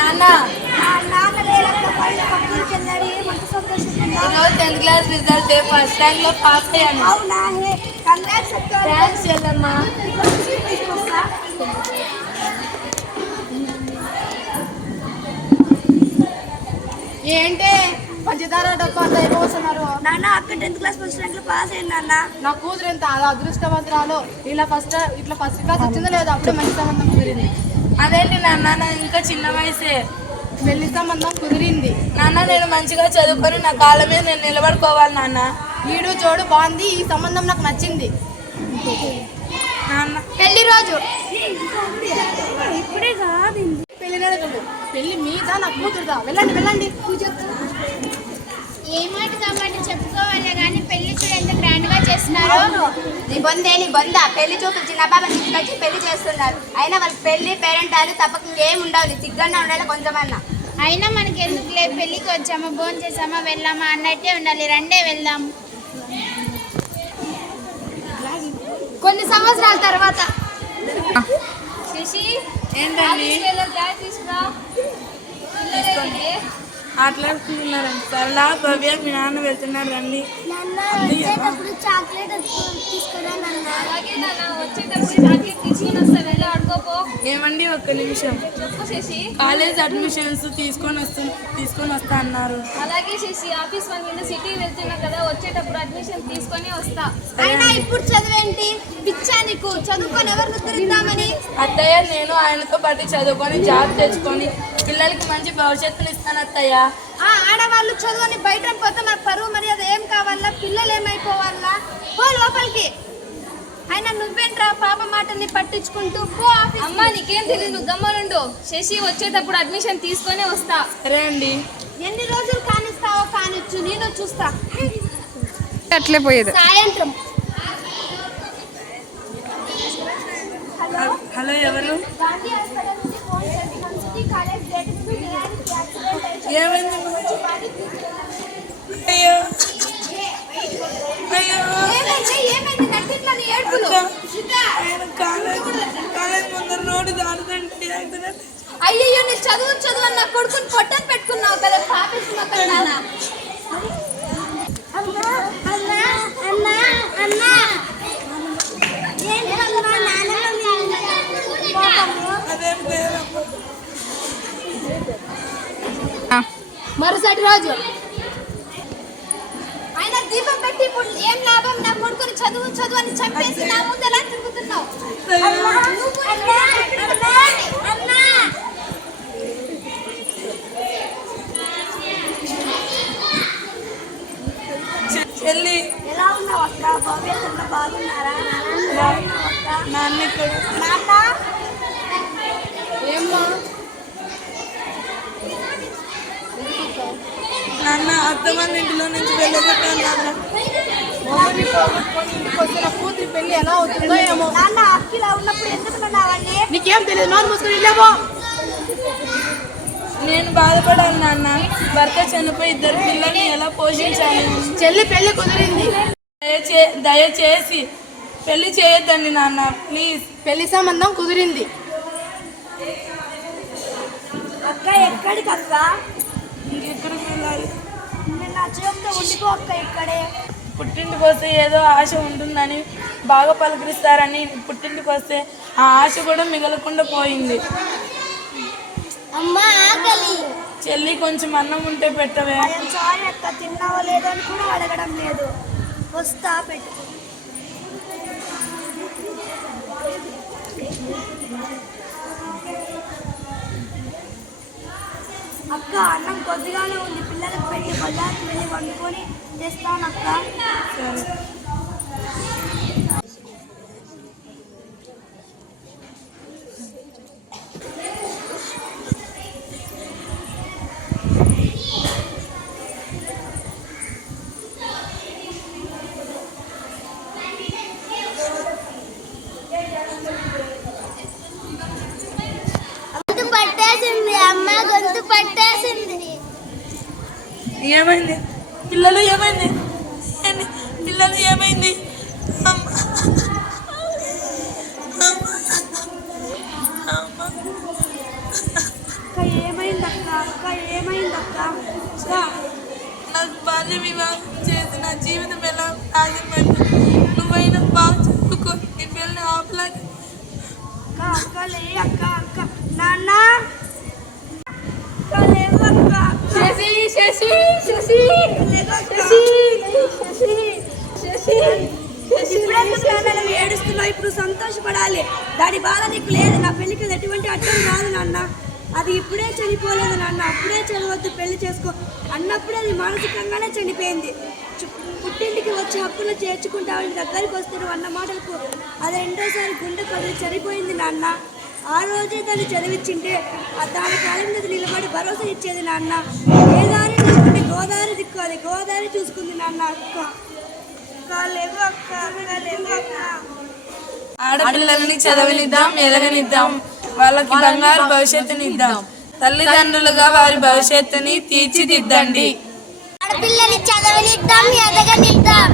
నాన్న ఈరోజు 10th class result first rank లో పాస్ అయ్యాను. థ్యాంక్స్ చెల్లమ్మా. ఏంటి పంచదార డబ్బా అంతా అయిపోతున్నారు. నాన్న అక్క 10th క్లాస్ ఫస్ట్ ర్యాంక్ లో పాస్ అయింది నాన్న. నా కూతురు ఎంత అదృష్టవంతురాలు. ఇట్లా ఫస్ట్ క్లాస్ వచ్చిందో లేదో అప్పుడే మంచి సంబంధం కుదిరింది. అదేంటి నాన్న, నా ఇంకా చిన్న వయసే. పెళ్లి సంబంధం కుదిరింది. నాన్న నేను మంచిగా చదువుకొని నా కాళ్ళ మీద నేను నిలబడుకోవాలి నాన్న. ఈడు జోడు బాగుంది, ఈ సంబంధం నాకు నచ్చింది. నాన్న పెళ్లి రోజు ఇప్పుడే కాదు పెళ్లి మీద నా కూతురుదా. వెళ్ళండి వెళ్ళండి. ఏ మాట కాబట్టి చెప్పుకోవాలి కానీ పెళ్లి చూడు ఎంత గ్రాండ్ గా చేస్తున్నారు. నీ బొందా పెళ్లి చూపులు చిన్న బాబా తీసుకొచ్చి పెళ్లి చేస్తున్నారు. అయినా వాళ్ళ పెళ్లి పేరెంటాలు తప్పక ఇంకేం ఉండవు. సిగ్గన్నా ఉండాలి కొంచెమన్నా. అయినా మనకి ఎందుకులే, పెళ్లికి వచ్చామా భోజనం చేసామా వెళ్ళామా అన్నట్టే ఉండాలి. రండే వెళ్దాం. కొన్ని సంవత్సరాల తర్వాత ఏంటండి ఆటలాడుకుంటున్నారండి. సరళ భవ్య మీ నాన్న వెళ్తున్నారు రండి. చాక్లెట్ తీసుకురా నాన్న. ఏమండి ఒక్క నిమిషం, కాలేజ్ అడ్మిషన్స్ తీసుకొని వస్తా అన్నారు. అలాగే శశి, ఆఫీస్ పని మీద సిటీ వెళ్తున్నా కదా, వచ్చేటప్పుడు అడ్మిషన్ తీసుకొని వస్తా. అయినా ఇప్పుడు చదివేంటి పిచ్చా నీకు? చదువుకొని ఎవరిని ఉద్ధరిద్దామని. అత్తయ్య నేను ఆయనతో పాటు చదువుకొని జాబ్ తెచ్చుకొని పిల్లలకి మంచి భవిష్యత్తుని ఇస్తాను అత్తయ్య. ఆడవాళ్ళు చదువుని బయట పోతే మన పరువు మర్యాద ఏం కావాలా? పిల్లలు ఏమైపోవాలా? పో లోపలికి. అయినా నువ్వేంట్రా పాప మాటని పట్టించుకుంటూ పో ఆఫీస్. అమ్మా నీకేం తెలియదు, నువ్వు గమ్మనుండు. శశి వచ్చేటప్పుడు అడ్మిషన్ తీసుకొని వస్తా. సరే అండి. ఎన్ని రోజులు కానిస్తావో కానిచ్చు, నేను చూస్తా. అట్లే పోయేది. సాయంత్రం. హలో ఎవరు? ఏమైంది? అయ్యో కాలేజ్ ముందర రోడ్డు దాడుతుంటే అయ్యో నీ చదువు అని నా కొడుకుని పొట్టని పెట్టుకున్నావు కదా పాపేసి మొక్కలు. మరుసటి రోజు ఆయన దీపం పెట్టి ఇప్పుడు ఏం లాభం? నా కొడుకుని చదువు అని చెప్పేసి నా ముందు ఎలా తిరుగుతున్నావు? చెల్లి ఎలా ఉన్నావు అక్క? భవ్యతల్లో బాగున్నారా? నాన్న ఇక్కడ. ఏమ్మా నాన్న అత్తమ్మ ఇంటిలో నుంచి వెళ్ళగొట్టాను నాన్న. వచ్చిన కూతురి పెళ్లి ఎలా అవుతుందో ఏమో. నాన్న అక్కిలా ఉన్నప్పుడు ఎందుకు ఉన్నావండి? నీకేం తెలియదు, నోరు మూసుకుని వెళ్ళేవో. నేను బాధపడాలి నాన్న. భర్త చనిపోయి 2 పిల్లల్ని ఎలా పోషించాలి? చెల్లి పెళ్లి కుదిరింది. దయచేసి పెళ్లి చేయొద్దండి నాన్న ప్లీజ్. పెళ్లి సంబంధం కుదిరింది. అక్క ఎక్కడికి అక్క? ఇంకెక్కడికి వెళ్ళాలి? నేను నా చేతితో ఉండిపో అక్క ఇక్కడే. పుట్టింటికి వస్తే ఏదో ఆశ ఉంటుందని బాగా పలకరిస్తారని పుట్టింటికి వస్తే ఆ ఆశ కూడా మిగలకుండా పోయింది. అమ్మా ఆకలి. చెల్లి కొంచెం అన్నం ఉంటే పెట్టవే. సారీ అక్క, తిన్నావో లేదో అని కూడా అడగడం లేదు. వస్తా పెట్టు. అక్క అన్నం కొద్దిగానే ఉంది, పిల్లలకు పెట్టి బజార్కి వెళ్ళి వండుకొని తెస్తాను అక్క. సరే. పట్టేసింది అమ్మ, గొంతు పట్టేసింది. ఏమైంది పిల్లలు? ఏమైంది పిల్లలు? ఏమైంది? ఏమైందక్క అక్క ఏమైందక్క అక్క నాకు బాల్య వివాహం చేసి నా జీవితం ఎలా నాశనమైంది. నువ్వైనా బాగా చదువుకో, నీ పిల్లని ఆపలాగా. అక్క లే అక్క అక్క నాన్న అక్క లేవు అక్క శశి శశి శశి ఇప్పుడెందుకు నాన్న నువ్వు ఏడుస్తున్నావు? ఇప్పుడు సంతోషపడాలి. దాని బాధ నీకు లేదు. నా పెళ్ళికి ఎటువంటి అర్థం కాదు నాన్న. అది ఇప్పుడే చనిపోలేదు నాన్న. అప్పుడే చదవద్దు, పెళ్లి చేసుకో అన్నప్పుడే అది మానసికంగానే చనిపోయింది. పుట్టింటికి వచ్చి హక్కులు చేర్చుకుంటావని దగ్గరికి వస్తే నువ్వు అన్న మాటలకు అది రెండోసారి గుండె పడి చనిపోయింది నాన్న. ఆ రోజే దాన్ని చదివించింటే దాని కాలం మీద నిలబడి భరోసా ఇచ్చేది నాన్న. ఏ దారి చూసుకుంటే గోదావరి దిక్కు, అది గోదావరి చూసుకుంది నాన్న. అక్క అక్క లేవు అక్క అక్క లేవు అక్క. ఆడపిల్లల్ని చదవనిద్దాం, ఎదగనిద్దాం, వాళ్ళకి బంగారు భవిష్యత్తునిద్దాం. తల్లిదండ్రులుగా వారి భవిష్యత్తుని తీర్చిదిద్దండి. ఆడపిల్లని చదవనిద్దాం, ఎదగనిద్దాం.